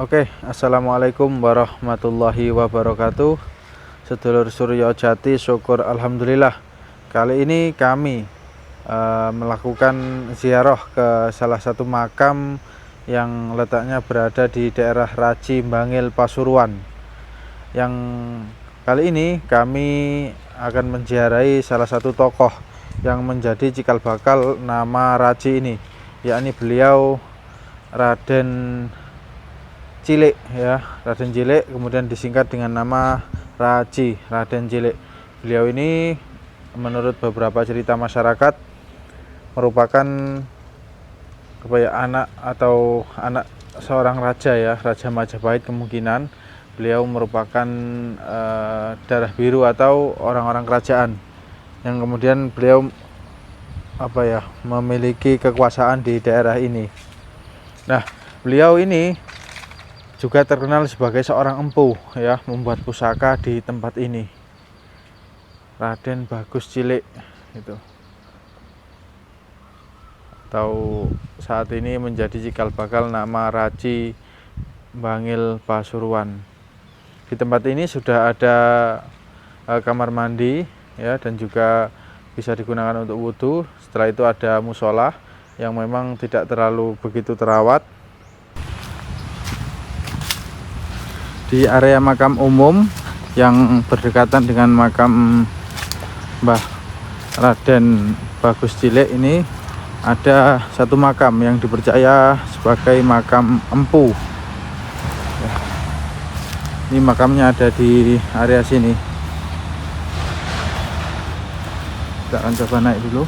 Oke, assalamualaikum warahmatullahi wabarakatuh. Sedulur Suryo Jati, syukur alhamdulillah. Kali ini kami melakukan ziarah ke salah satu makam yang letaknya berada di daerah Raji Bangil Pasuruan. Yang kali ini kami akan menziarahi salah satu tokoh yang menjadi cikal bakal nama Raji ini, yakni beliau Raden Cilik ya, Raden Cilik, kemudian disingkat dengan nama Raji, Raden Cilik. Beliau ini menurut beberapa cerita masyarakat merupakan anak atau anak seorang raja ya, Raja Majapahit kemungkinan. Beliau merupakan darah biru atau orang-orang kerajaan yang kemudian beliau memiliki kekuasaan di daerah ini. Nah, beliau ini juga terkenal sebagai seorang empu ya, membuat pusaka di tempat ini. Raden Bagus Cilik itu. Atau saat ini menjadi cikal bakal nama Raji Bangil Pasuruan. Di tempat ini sudah ada kamar mandi ya, dan juga bisa digunakan untuk wudhu. Setelah itu ada musola yang memang tidak terlalu begitu terawat. Di area makam umum yang berdekatan dengan makam Mbah Raden Bagus Cilik ini ada satu makam yang dipercaya sebagai makam empu. Ini makamnya ada di area sini. Kita akan coba naik dulu.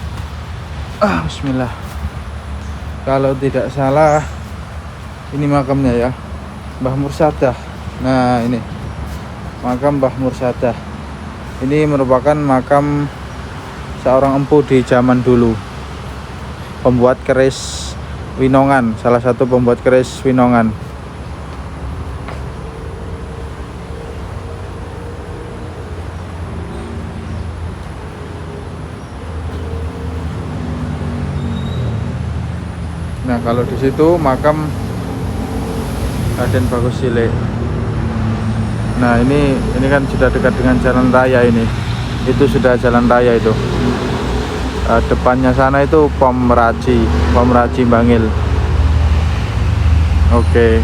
Bismillah. Kalau tidak salah ini makamnya ya, Mbah Mursadah. Nah, ini makam Mbah Mursadah. Ini merupakan makam seorang empu di zaman dulu, pembuat keris Winongan, salah satu pembuat keris Winongan. Nah, kalau di situ makam Raden Bagus Cilik. Nah, ini kan sudah dekat dengan jalan raya ini. Itu sudah jalan raya itu. Depannya sana itu Pom Raji Bangil. Oke.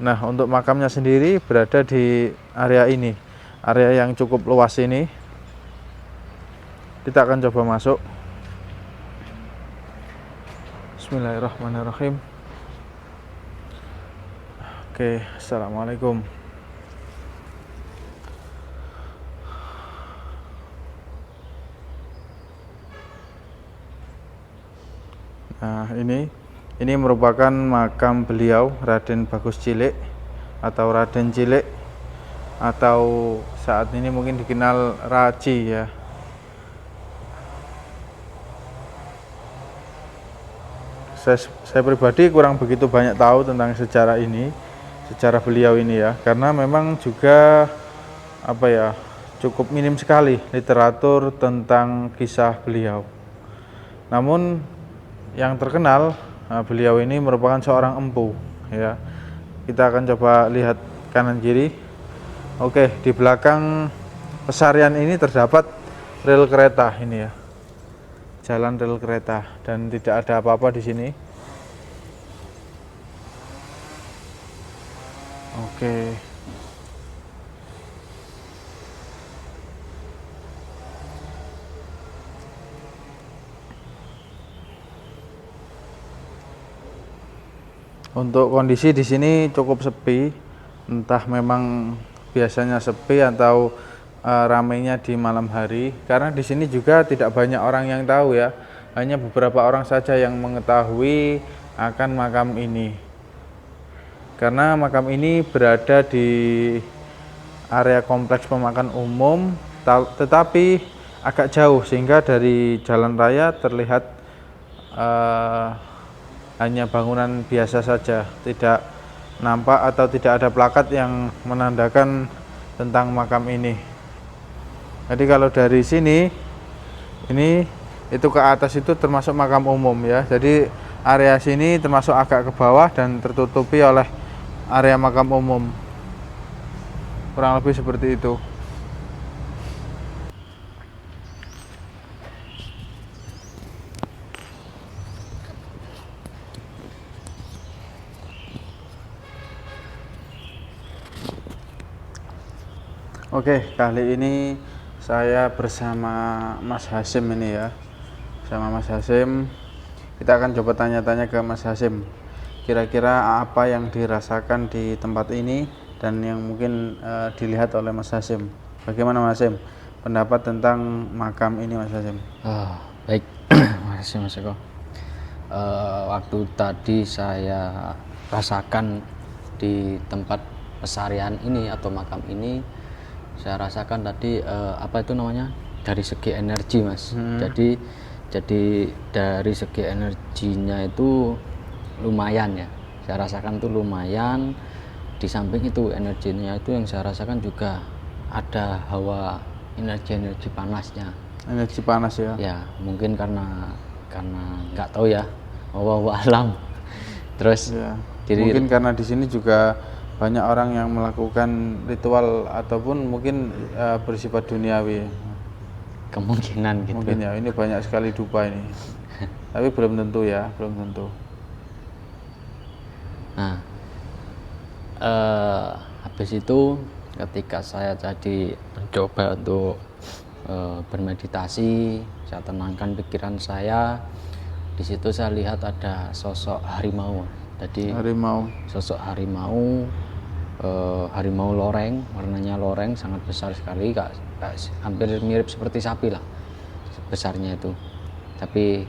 Nah, untuk makamnya sendiri berada di area ini. Area yang cukup luas ini. Kita akan coba masuk. Bismillahirrahmanirrahim. Oke, assalamualaikum. Nah, ini merupakan makam beliau Raden Bagus Cilik atau Raden Cilik, atau saat ini mungkin dikenal Raji ya. Saya pribadi kurang begitu banyak tahu tentang sejarah beliau ini ya, karena memang juga cukup minim sekali literatur tentang kisah beliau. Namun yang terkenal, beliau ini merupakan seorang empu ya. Kita akan coba lihat kanan kiri. Oke, di belakang pesarian ini terdapat rel kereta ini ya. Jalan rel kereta, dan tidak ada apa-apa di sini. Oke. Untuk kondisi di sini cukup sepi, entah memang biasanya sepi atau ramainya di malam hari, karena di sini juga tidak banyak orang yang tahu ya, hanya beberapa orang saja yang mengetahui akan makam ini, karena makam ini berada di area kompleks pemakaman umum, tetapi agak jauh sehingga dari jalan raya terlihat hanya bangunan biasa saja, tidak nampak atau tidak ada plakat yang menandakan tentang makam ini. Jadi kalau dari sini Ini itu ke atas itu termasuk makam umum ya. Jadi area sini termasuk agak ke bawah dan tertutupi oleh area makam umum. Kurang lebih seperti itu. Oke, kali ini saya bersama Mas Hasim ini ya. Sama Mas Hasim, kita akan coba tanya-tanya ke Mas Hasim. Kira-kira apa yang dirasakan di tempat ini dan yang mungkin dilihat oleh Mas Hasim. Bagaimana Mas Hasim? Pendapat tentang makam ini Mas Hasim? Baik, makasih Mas Eko. Waktu tadi saya rasakan di tempat pesarian ini atau makam ini, saya rasakan tadi apa itu namanya, dari segi energi Mas. Jadi dari segi energinya itu lumayan ya, saya rasakan tuh lumayan. Di samping itu energinya itu yang saya rasakan juga ada hawa energi panasnya. Energi panas ya? Ya mungkin karena nggak tahu ya, wallahu alam. Terus ya, mungkin karena di sini juga banyak orang yang melakukan ritual ataupun mungkin bersifat duniawi. Kemungkinan gitu. Mungkin ya, ini banyak sekali dupa ini. Tapi belum tentu ya, belum tentu. Nah, habis itu ketika saya jadi mencoba untuk bermeditasi, saya tenangkan pikiran saya. Di situ saya lihat ada sosok harimau. Jadi sosok harimau, harimau loreng, warnanya loreng, sangat besar sekali, hampir mirip seperti sapi lah besarnya itu. Tapi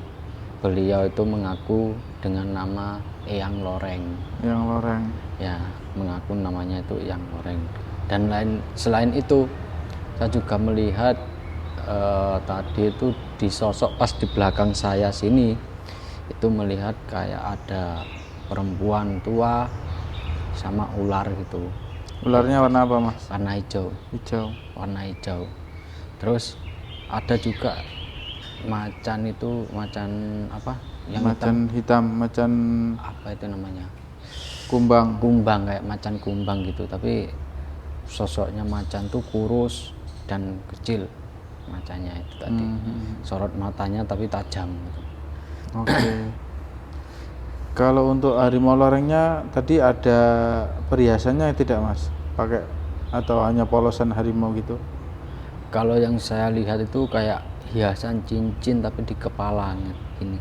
beliau itu mengaku dengan nama Eyang Loreng. Eyang Loreng. Ya, mengaku namanya itu Eyang Loreng. Dan selain itu, saya juga melihat tadi itu di sosok pas di belakang saya sini itu melihat kayak ada perempuan tua sama ular gitu. Ularnya warna apa Mas? Warna hijau. Warna hijau. Terus ada juga macan apa? Yang hitam, macan apa itu namanya? Kumbang, kayak macan kumbang gitu. Tapi sosoknya macan tuh kurus dan kecil macannya itu tadi. Sorot matanya tapi tajam gitu. Oke. Kalau untuk harimau lorengnya tadi ada perhiasannya tidak Mas? Pakai atau hanya polosan harimau gitu? Kalau yang saya lihat itu kayak hiasan cincin tapi di kepala gini.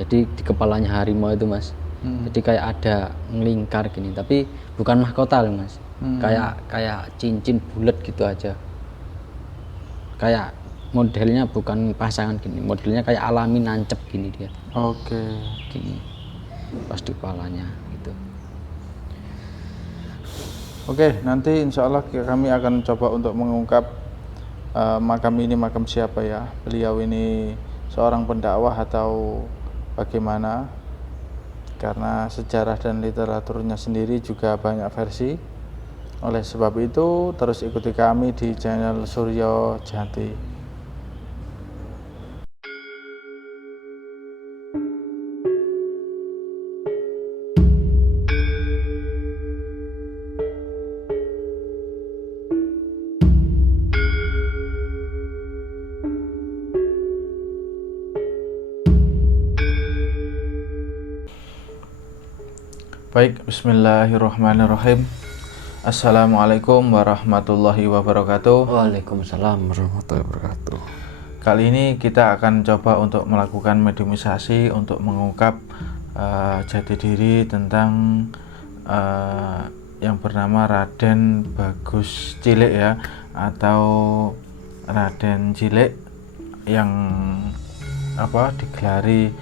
Jadi di kepalanya harimau itu Mas. Jadi kayak ada ngelingkar gini, tapi bukan mahkota loh Mas. Kayak cincin bulat gitu aja. Kayak modelnya bukan pasangan gini, modelnya kayak alami nancep gini dia. Oke. Gini pas di kepalanya gitu. Oke, nanti insya Allah kami akan coba untuk mengungkap makam ini makam siapa ya. Beliau ini seorang pendakwah atau bagaimana? Karena sejarah dan literaturnya sendiri juga banyak versi. Oleh sebab itu terus ikuti kami di channel Suryo Jati. Baik, bismillahirrahmanirrahim. Assalamualaikum warahmatullahi wabarakatuh. Waalaikumsalam warahmatullahi wabarakatuh. Kali ini kita akan coba untuk melakukan mediumisasi untuk mengungkap jati diri tentang yang bernama Raden Bagus Cilik ya, atau Raden Cilik yang digelari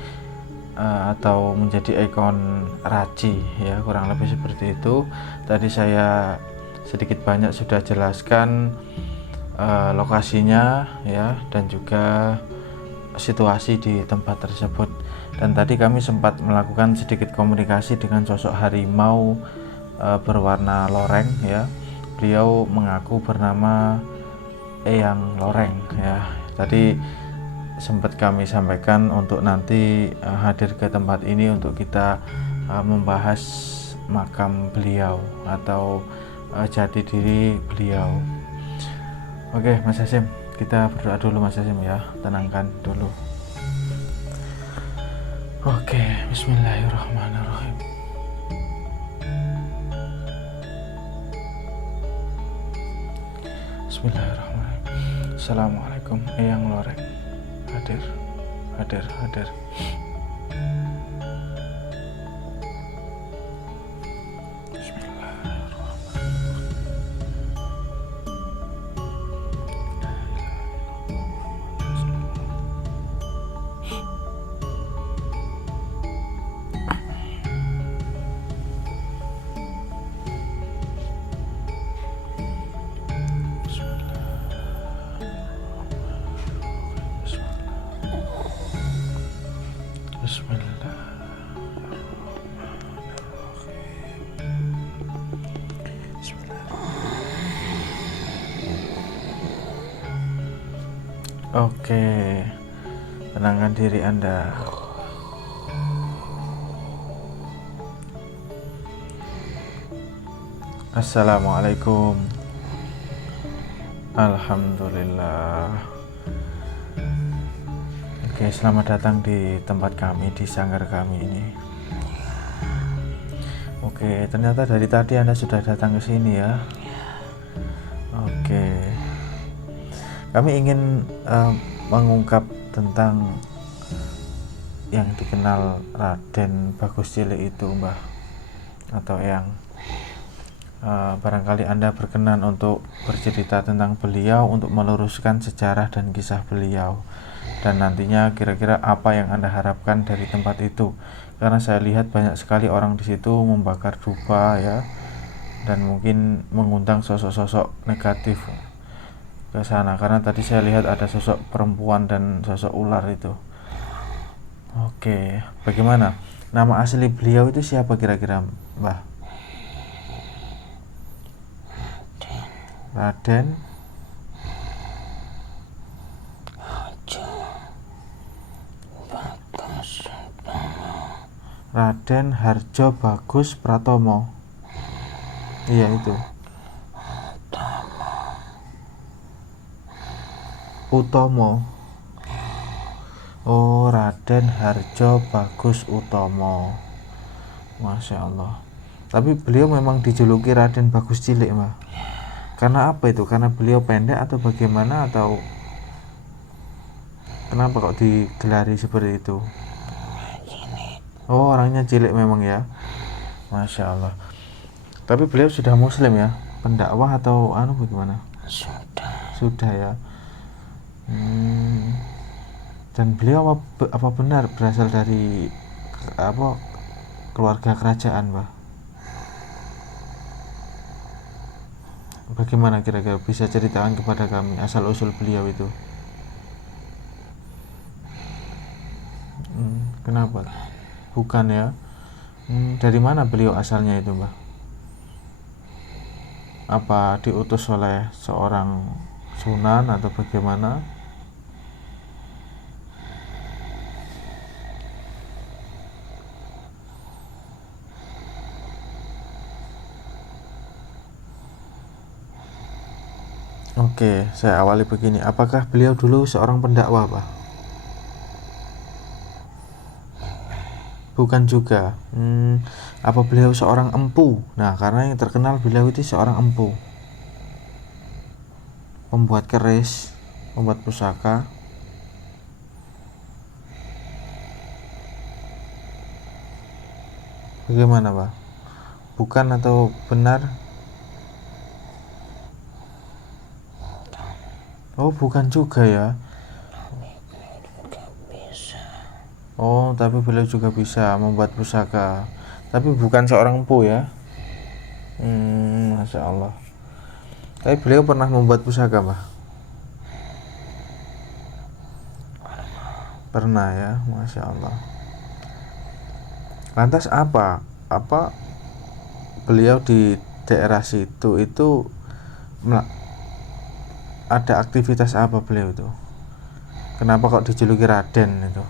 atau menjadi ikon Raji ya, kurang lebih seperti itu. Tadi saya sedikit banyak sudah jelaskan lokasinya ya, dan juga situasi di tempat tersebut. Dan tadi kami sempat melakukan sedikit komunikasi dengan sosok harimau berwarna loreng ya. Beliau mengaku bernama Eyang Loreng ya. Tadi sempat kami sampaikan untuk nanti hadir ke tempat ini untuk kita membahas makam beliau atau jati diri beliau. Oke Mas Hasyim, kita berdoa dulu Mas Hasyim ya, tenangkan dulu. Oke, bismillahirrahmanirrahim. Bismillahirrahmanirrahim. Assalamualaikum, Eyang Loreng. Hadir. Oke, tenangkan diri Anda. Assalamualaikum. Alhamdulillah. Oke, selamat datang di tempat kami, di sanggar kami ini. Oke, ternyata dari tadi Anda sudah datang ke sini ya. Oke. Kami ingin mengungkap tentang yang dikenal Raden Bagus Cilik itu, Mbah, atau yang barangkali Anda berkenan untuk bercerita tentang beliau, untuk meluruskan sejarah dan kisah beliau, dan nantinya kira-kira apa yang Anda harapkan dari tempat itu. Karena saya lihat banyak sekali orang di situ membakar dupa ya, dan mungkin mengundang sosok-sosok negatif ke sana, karena tadi saya lihat ada sosok perempuan dan sosok ular itu. Oke, bagaimana? Nama asli beliau itu siapa kira-kira, Mbah? Raden Harjo Bagus Pratomo. Iya itu. Utomo. Oh, Raden Harjo Bagus Utomo. Masya Allah. Tapi beliau memang dijuluki Raden Bagus Cilik, Mbak. Karena apa itu? Karena beliau pendek atau bagaimana, atau kenapa kok digelari seperti itu? Oh, orangnya cilik memang ya. Masya Allah. Tapi beliau sudah muslim ya? Pendakwah atau bagaimana? Sudah ya. Dan beliau apa benar berasal dari keluarga kerajaan, Mbak? Bagaimana kira-kira, bisa ceritakan kepada kami asal usul beliau itu? Kenapa? Bukan ya? Dari mana beliau asalnya itu, Mbak? Apa diutus oleh seorang sunan atau bagaimana? Oke, saya awali begini. Apakah beliau dulu seorang pendakwah, Pak? Bukan juga. Apa beliau seorang empu? Nah, karena yang terkenal beliau itu seorang empu, pembuat keris, pembuat pusaka. Bagaimana, Pak? Bukan atau benar? Oh, bukan juga ya. Oh, tapi beliau juga bisa membuat pusaka, tapi bukan seorang empu ya. Masya Allah. Tapi beliau pernah membuat pusaka, Pak? Pernah ya, Masya Allah. Lantas apa beliau di daerah situ itu ada aktivitas apa beliau itu? Kenapa kok dijuluki Raden itu?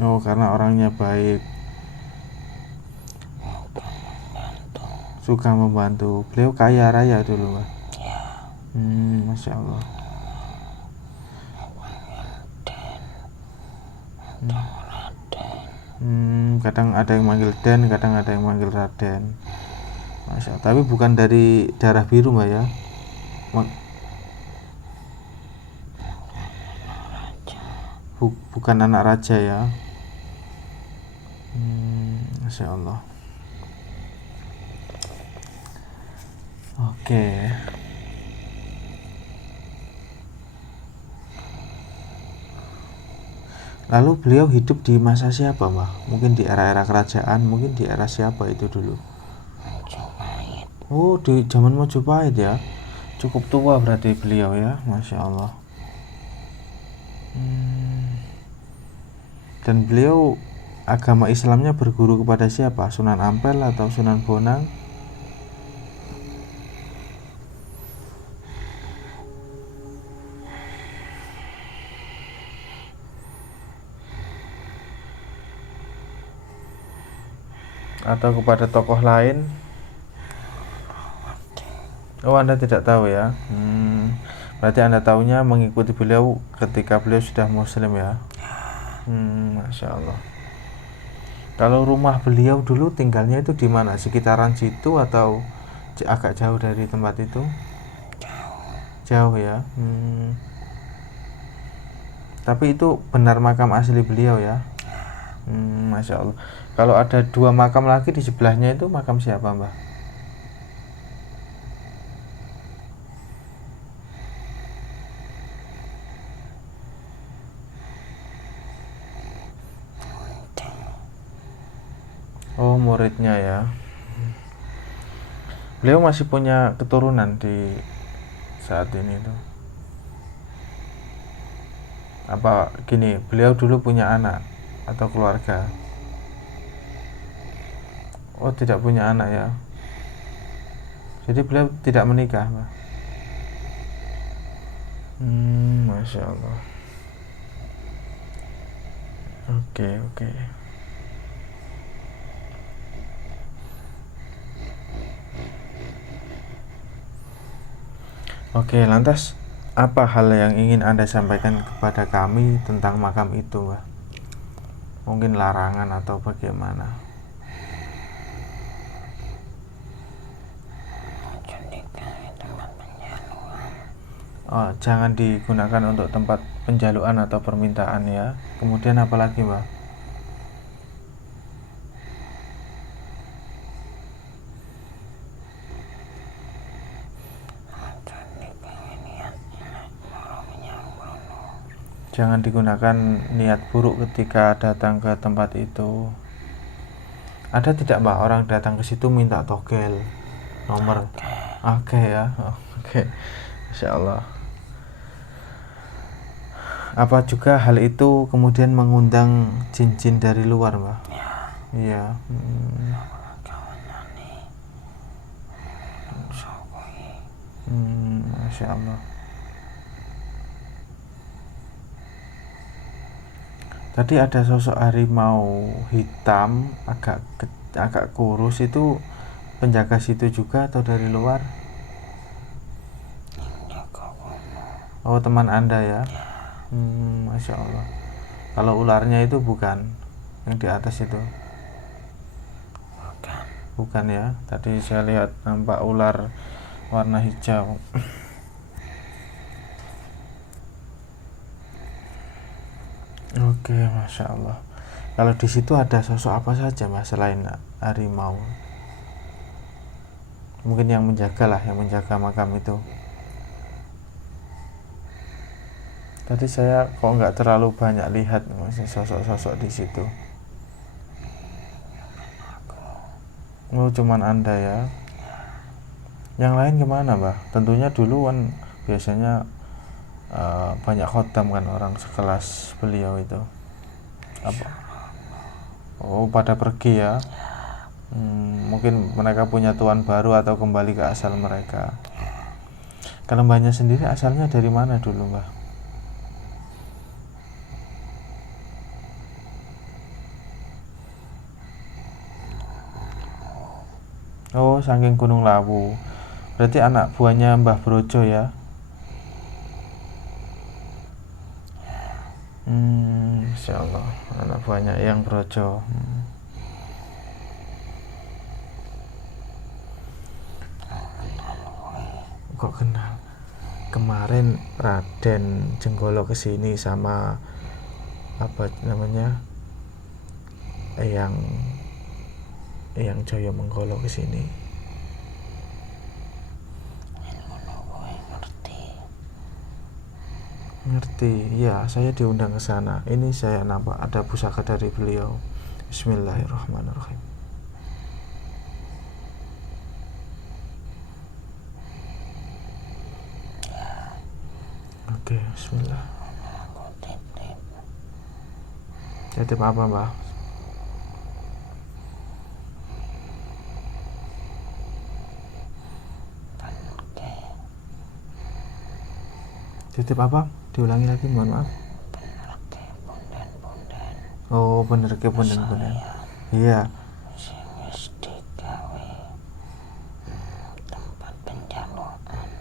Oh, karena orangnya baik, suka membantu. Beliau kaya raya dulu, Mbak. Masya Allah. Kadang ada yang manggil Den, kadang ada yang manggil Raden. Masya Allah. Tapi bukan dari darah biru, Mbak ya? Bukan anak raja ya? Masya Allah. Oke. Lalu beliau hidup di masa siapa, Mbak? Mungkin di era-era kerajaan, mungkin di era siapa itu dulu? Oh, di zaman Majapahit ya. Cukup tua berarti beliau ya, Masya Allah. Dan beliau agama Islamnya berguru kepada siapa? Sunan Ampel atau Sunan Bonang? Atau kepada tokoh lain? Oh, Anda tidak tahu ya? Berarti Anda tahunya mengikuti beliau ketika beliau sudah muslim ya? Masya Allah. Kalau rumah beliau dulu tinggalnya itu di mana? Sekitaran situ atau agak jauh dari tempat itu? Jauh ya? Tapi itu benar makam asli beliau ya? Masya Allah. Kalau ada 2 makam lagi di sebelahnya itu makam siapa, Mbak? Oh, muridnya ya. Beliau masih punya keturunan di saat ini tuh. Apa gini, beliau dulu punya anak atau keluarga? Oh, tidak punya anak ya. Jadi beliau tidak menikah, Mbak. Masya Allah. Oke. Oke, lantas apa hal yang ingin Anda sampaikan kepada kami tentang makam itu, Mbak? Mungkin larangan atau bagaimana? Oh, jangan digunakan untuk tempat penjaluan atau permintaan ya. Kemudian apa lagi, Mbak? Jangan digunakan niat buruk ketika datang ke tempat itu. Ada tidak, Mbak, orang datang ke situ minta togel, nomor? Oke ya. Oke. Masya Allah. Apa juga hal itu kemudian mengundang jin-jin dari luar, Mbak? Iya. Masya Allah. Tadi ada sosok harimau hitam agak kurus, itu penjaga situ juga atau dari luar? Oh, teman Anda ya? Masya Allah. Kalau ularnya itu bukan yang di atas itu? Bukan ya? Tadi saya lihat nampak ular warna hijau. Oke, Masya Allah. Kalau di situ ada sosok apa saja, Mas, selain harimau? Mungkin yang menjaga makam itu. Tadi saya kok nggak terlalu banyak lihat sosok-sosok di situ. Oh, cuman Anda ya. Yang lain gimana, Mbak? Tentunya dulu kan biasanya banyak khotam kan orang sekelas beliau itu. Apa? Oh, pada pergi ya. mungkin mereka punya tuan baru atau kembali ke asal mereka. Kalau mbahnya sendiri asalnya dari mana dulu, mbah? Oh, saking Gunung Lawu. Berarti anak buahnya Mbah Brojo ya? Insya Allah, anak buahnya yang Brojo. Kok kenal? Kemarin Raden Jenggolo kesini sama apa namanya, yang Jaya Menggolo kesini. Ngerti, ya saya diundang ke sana. Ini saya nampak ada pusaka dari beliau. Bismillahirrahmanirrahim. Oke, bismillah. Titip apa, mbah? Titip apa? Diulangi lagi, mohon maaf. Oh, bener ke punden. Iya.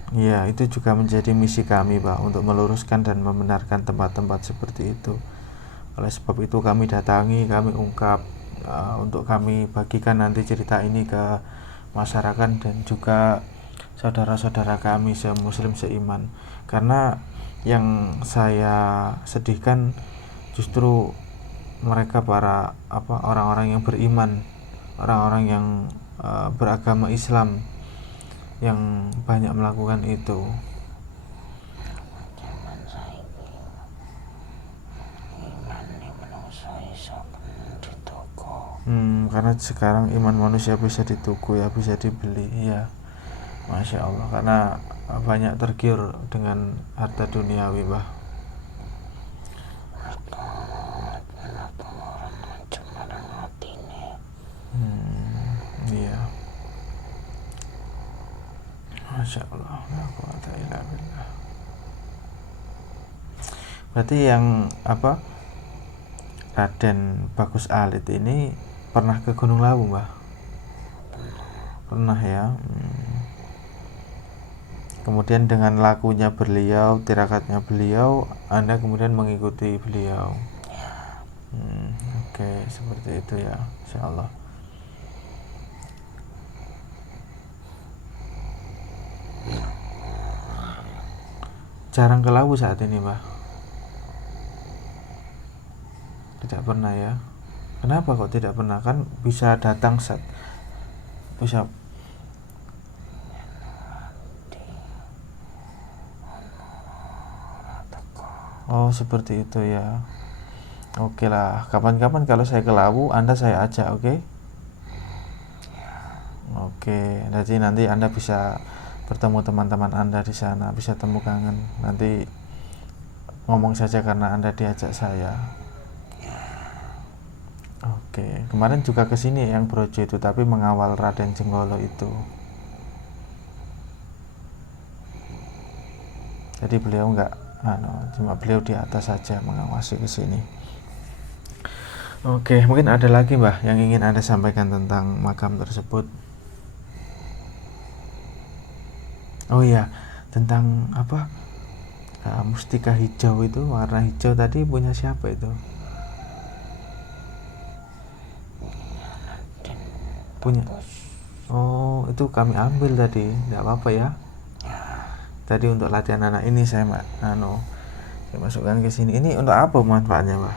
Iya, itu juga menjadi misi kami, Pak, untuk meluruskan dan membenarkan tempat-tempat seperti itu. Oleh sebab itu kami datangi, kami ungkap, untuk kami bagikan nanti cerita ini ke masyarakat dan juga saudara-saudara kami se-muslim seiman. Karena yang saya sedihkan justru mereka para orang-orang yang beriman, orang-orang yang beragama Islam yang banyak melakukan itu. Karena sekarang iman manusia bisa dituku ya, bisa dibeli ya, Masya Allah. Karena banyak tergiur dengan harta duniawi, bah. Iya, Masya Allah. La quwata illa billah. Berarti yang Raden Bagus Alit ini pernah ke Gunung Lawu, mbah? Pernah ya. Kemudian dengan lakunya beliau, tirakatnya beliau, Anda kemudian mengikuti beliau. Oke, seperti itu ya, Insya Allah. Jarang ke Lawu saat ini, mbah? Tidak pernah ya. Kenapa kok tidak pernah? Kan bisa datang bisa. Oh, seperti itu ya. Oke lah, kapan-kapan kalau saya ke Lawu, saya ajak, oke? Oke, jadi nanti Anda bisa bertemu teman-teman Anda di sana, bisa temu kangen. Nanti ngomong saja karena Anda diajak saya. Oke, kemarin juga kesini yang Brojo itu, tapi mengawal Raden Jenggolo itu. Jadi beliau cuma beliau di atas saja mengawasi ke sini. Oke, mungkin ada lagi, mbah, yang ingin Anda sampaikan tentang makam tersebut. Oh iya, tentang mustika hijau itu, warna hijau tadi punya siapa itu? Punya. Oh, itu kami ambil tadi, tidak apa-apa ya. Tadi untuk latihan anak ini saya masukkan ke sini. Ini untuk apa manfaatnya, Pak?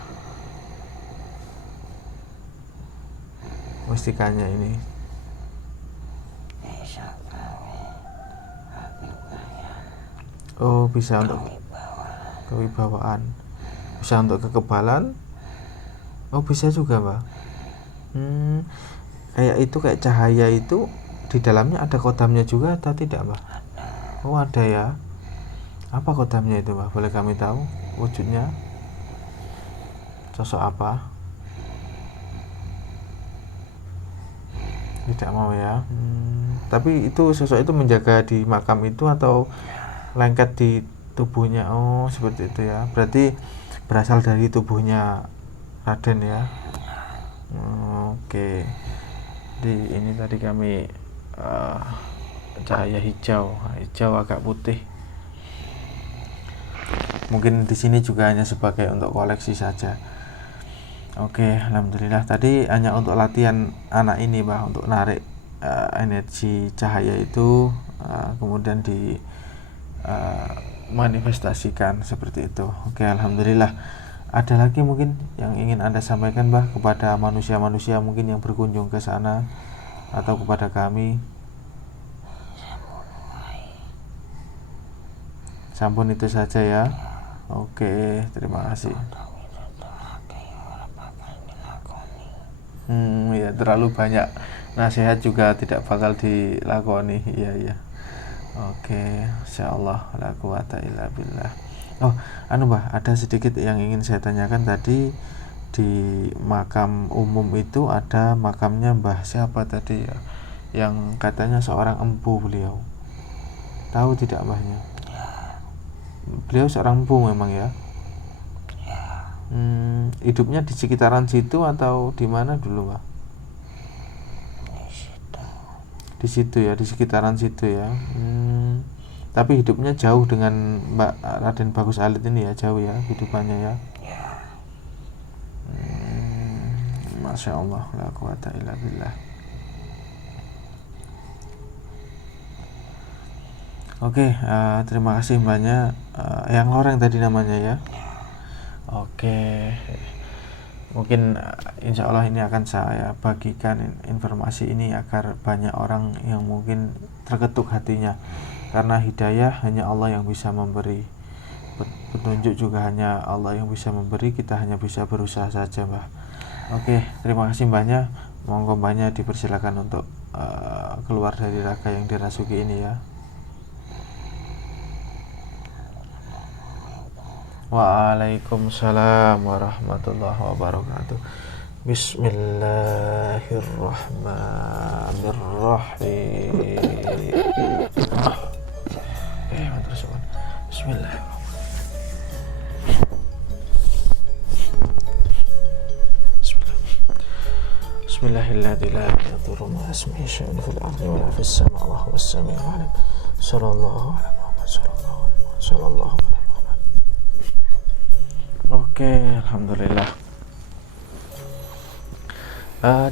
Mustikanya ini. Oh, bisa untuk kewibawaan. Bisa untuk kekebalan. Oh, bisa juga, Pak. Kayak cahaya itu di dalamnya ada kodamnya juga atau tidak, Mbak? Oh, ada ya. Apa kodamnya itu, Mbak? Boleh kami tahu wujudnya? Sosok apa? Tidak mau ya. Tapi itu sosok itu menjaga di makam itu atau lengket di tubuhnya? Oh, seperti itu ya. Berarti berasal dari tubuhnya Raden ya. Oke. Di ini tadi kami cahaya hijau, agak putih. Mungkin di sini juga hanya sebagai untuk koleksi saja. Oke, alhamdulillah tadi hanya untuk latihan anak ini, Mbah, untuk narik energi cahaya itu kemudian di manifestasikan seperti itu. Oke, alhamdulillah. Ada lagi mungkin yang ingin Anda sampaikan, Mbah, kepada manusia-manusia mungkin yang berkunjung ke sana atau kepada kami? Sampun itu saja ya. Oke, terima kasih. Ya terlalu banyak nasihat juga tidak bakal dilakoni. Iya. Oke, insyaallah la quwata illa billah. Oh, Mbah, ada sedikit yang ingin saya tanyakan tadi. Di makam umum itu ada makamnya Mbah siapa tadi ya? Yang katanya seorang empu beliau. Tahu tidak Mbahnya? Beliau seorang empu memang ya? Hidupnya di sekitaran situ atau di mana dulu, Mbak? Di situ ya, di sekitaran situ ya. Tapi hidupnya jauh dengan Mbak Raden Bagus Alit ini ya, jauh ya hidupannya ya. Masya Allah, la quwata illa billah. Oke, terima kasih banyak. Yang Loreng tadi namanya ya. Oke, mungkin insya Allah ini akan saya bagikan informasi ini agar banyak orang yang mungkin terketuk hatinya, karena hidayah hanya Allah yang bisa memberi, petunjuk juga hanya Allah yang bisa memberi, kita hanya bisa berusaha saja, Mbah. Oke, terima kasih banyak. Monggo banyak dipersilakan untuk keluar dari raga yang dirasuki ini ya. Waalaikumsalam warahmatullahi wabarakatuh. Bismillahirrahmanirrahim. Bismillahirrahmanirrahim. Bismillahirrahmanirrahim. Yadurru ma ismihi syai'un fil ardi wa la fis sama'i wa huwas sami'ul 'alim. Sallallahu alaihi Muhammad sallallahu alaihi. Oke, alhamdulillah.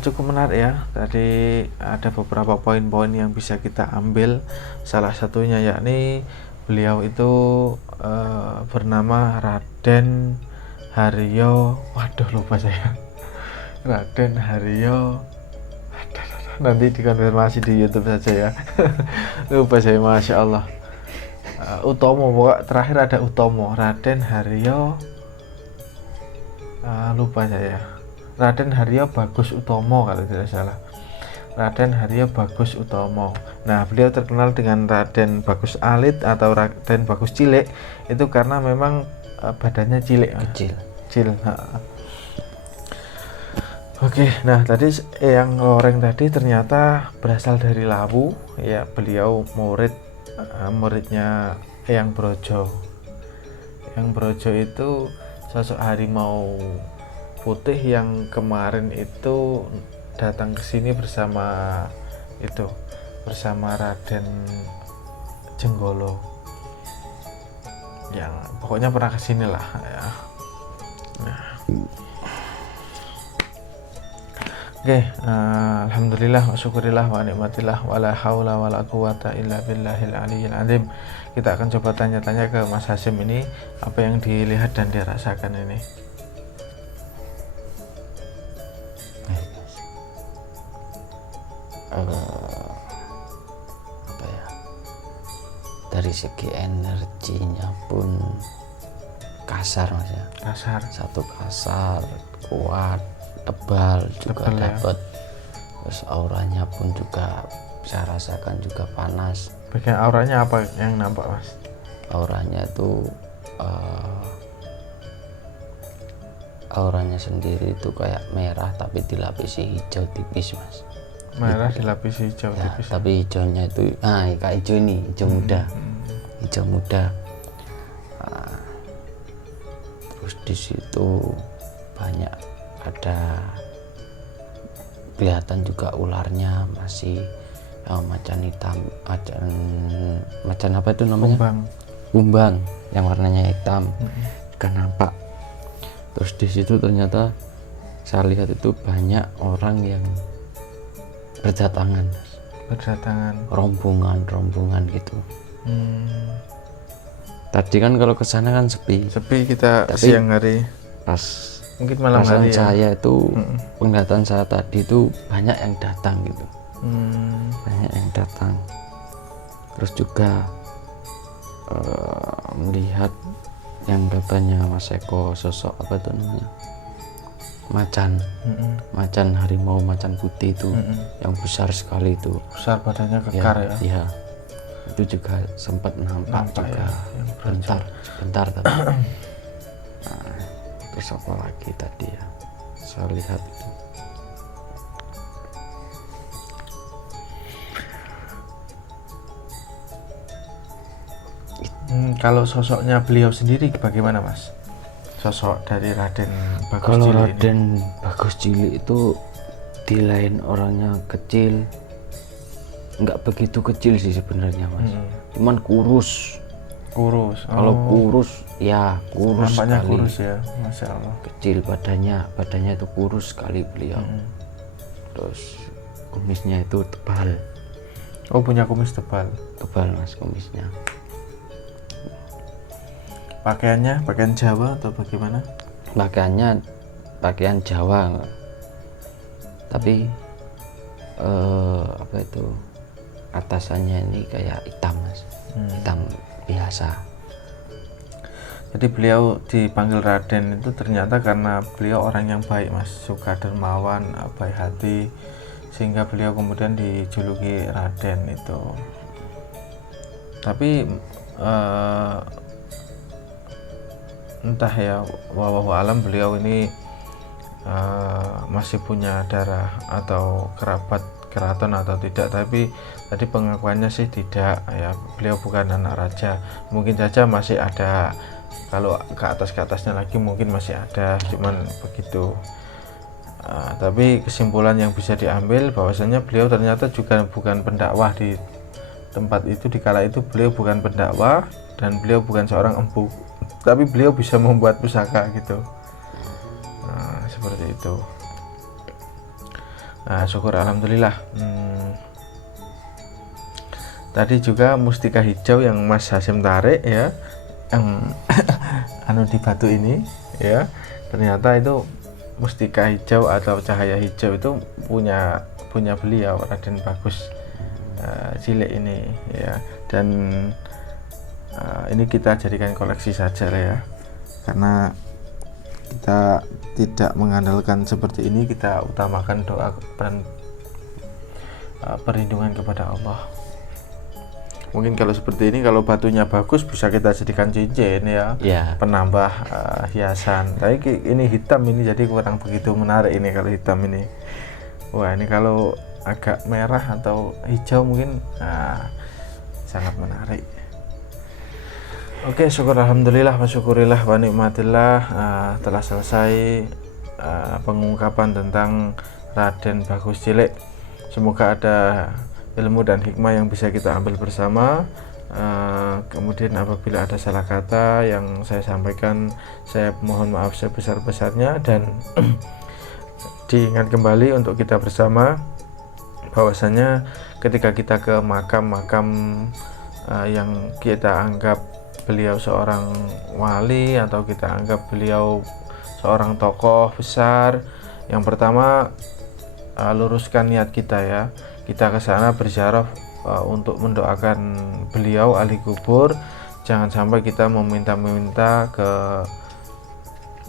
Cukup menarik ya. Tadi ada beberapa poin-poin yang bisa kita ambil. Salah satunya yakni beliau itu bernama Raden Haryo. Waduh, lupa saya. Raden Haryo. Nanti dikonfirmasi di YouTube saja ya. Lupa saya, masya Allah. Utomo, pokok terakhir ada Utomo. Raden Haryo. Lupa saya. Raden Haryo Bagus Utomo kalau tidak salah. Raden Haryo Bagus Utomo. Nah, beliau terkenal dengan Raden Bagus Alit atau Raden Bagus Cilik itu karena memang badannya cilik, kecil. Oke, nah tadi yang Loreng tadi ternyata berasal dari Lawu ya. Beliau muridnya Eyang Brojo. Eyang Brojo itu sosok harimau putih yang kemarin itu datang ke sini bersama Raden Jenggolo. Yang pokoknya pernah ke sini lah ya. Nah. Oke, alhamdulillah wa syukurillah wa nikmatillah wa la haula wa la quwata illa billahil aliyyil azim. Kita akan coba tanya-tanya ke Mas Hasyim ini apa yang dilihat dan dirasakan ini. Apa ya? Dari segi energinya pun kasar Mas ya. Satu kasar, kuat, tebal juga dapat. Terus auranya pun juga saya rasakan juga panas. Bagian auranya apa yang nampak Mas? Auranya itu auranya sendiri itu kayak merah tapi dilapisi hijau tipis Mas. Merah dilapisi hijau Ya, tipis. tapi hijaunya itu kayak hijau ini, hijau muda. Hijau muda. Nah, terus di situ banyak ada kelihatan juga ularnya masih macan hitam, macan apa itu namanya? Kumbang yang warnanya hitam. Kan nampak. Terus di situ ternyata saya lihat itu banyak orang yang berdatangan, rombongan gitu. Tadi kan kalau ke sana kan sepi kita tapi siang hari, pas mungkin malam hari ya. saya itu penglihatan saya tadi itu banyak yang datang gitu. Banyak yang datang. Terus juga melihat yang katanya Mas Eko sosok apa itu namanya, macan harimau, macan putih itu yang besar sekali itu, besar badannya kekar ya. Iya, itu juga sempat nampak juga ya, sebentar tapi nah, terus apa lagi tadi ya saya lihat itu. Kalau sosoknya beliau sendiri bagaimana Mas? Sosok dari Raden Bagus Kalau Cilik Raden Bagus Cilik itu di lain orangnya kecil, nggak begitu kecil sih sebenarnya Mas. Cuman kurus. Kalau kurus ya kurus nampaknya sekali. kurus ya, Masya Allah. Kecil badannya itu kurus sekali beliau. Terus kumisnya itu tebal. Oh, punya kumis tebal Mas kumisnya. Pakaiannya pakaian Jawa atau bagaimana? Pakaiannya pakaian Jawa, tapi apa itu atasannya ini kayak hitam Mas, hitam biasa. Jadi beliau dipanggil Raden itu ternyata karena beliau orang yang baik Mas, suka dermawan, baik hati, sehingga beliau kemudian dijuluki Raden itu. Tapi entah ya, wallahu alam beliau ini masih punya darah atau kerabat keraton atau tidak, tapi tadi pengakuannya sih tidak ya, beliau bukan anak raja. Mungkin saja masih ada, kalau ke atasnya lagi mungkin masih ada, cuman begitu. Tapi kesimpulan yang bisa diambil bahwasanya beliau ternyata juga bukan pendakwah di tempat itu. Di kala itu beliau bukan pendakwah dan beliau bukan seorang empu, tapi beliau bisa membuat pusaka gitu. Seperti itu. Syukur alhamdulillah. Tadi juga mustika hijau yang Mas Hasim tarik ya, yang anu di batu ini ya, ternyata itu mustika hijau atau cahaya hijau itu punya beliau Raden Bagus Cilik ini ya. Dan ini kita jadikan koleksi saja lah ya, karena kita tidak mengandalkan seperti ini, kita utamakan doa dan perlindungan kepada Allah. Mungkin kalau seperti ini, kalau batunya bagus bisa kita jadikan cincin ya, penambah hiasan. Tapi ini hitam ini jadi kurang begitu menarik ini kalau hitam ini. Wah, ini kalau agak merah atau hijau mungkin sangat menarik. Oke, syukur alhamdulillah wa syukurillah wa nikmatillah, telah selesai pengungkapan tentang Raden Bagus Cilik. Semoga ada ilmu dan hikmah yang bisa kita ambil bersama. Kemudian apabila ada salah kata yang saya sampaikan, saya mohon maaf sebesar-besarnya, dan diingat kembali untuk kita bersama bahwasanya ketika kita ke makam-makam yang kita anggap beliau seorang wali atau kita anggap beliau seorang tokoh besar, yang pertama luruskan niat kita ya. Kita ke sana berziarah untuk mendoakan beliau ahli kubur. Jangan sampai kita meminta-minta ke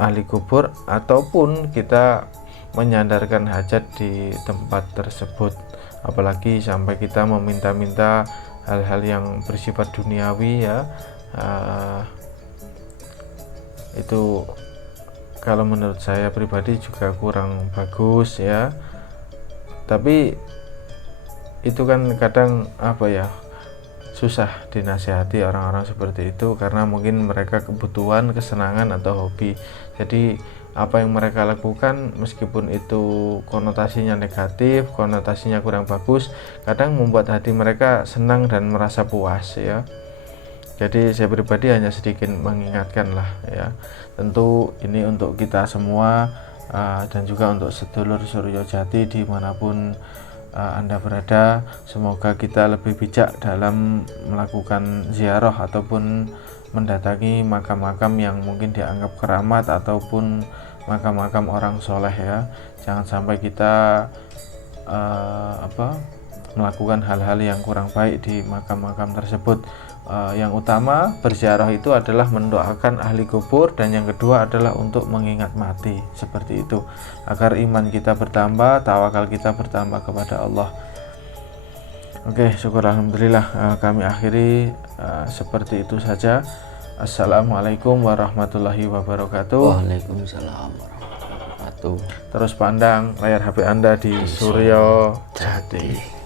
ahli kubur ataupun kita menyandarkan hajat di tempat tersebut, apalagi sampai kita meminta-minta hal-hal yang bersifat duniawi ya. Itu kalau menurut saya pribadi juga kurang bagus ya. Tapi itu kan kadang apa ya, susah dinasihati orang-orang seperti itu karena mungkin mereka kebutuhan, kesenangan atau hobi. Jadi apa yang mereka lakukan meskipun itu konotasinya negatif, konotasinya kurang bagus, kadang membuat hati mereka senang dan merasa puas ya. Jadi saya pribadi hanya sedikit mengingatkan lah ya. Tentu ini untuk kita semua dan juga untuk sedulur Suryo Jati dimanapun Anda berada, semoga kita lebih bijak dalam melakukan ziarah ataupun mendatangi makam-makam yang mungkin dianggap keramat ataupun makam-makam orang soleh ya. Jangan sampai kita melakukan hal-hal yang kurang baik di makam-makam tersebut. Yang utama berziarah itu adalah mendoakan ahli kubur, dan yang kedua adalah untuk mengingat mati, seperti itu, agar iman kita bertambah, tawakal kita bertambah kepada Allah. Oke, syukur alhamdulillah, kami akhiri seperti itu saja. Assalamualaikum warahmatullahi wabarakatuh. Waalaikumsalam warahmatullahi wabarakatuh. Terus pandang layar HP Anda di Suryo Jati.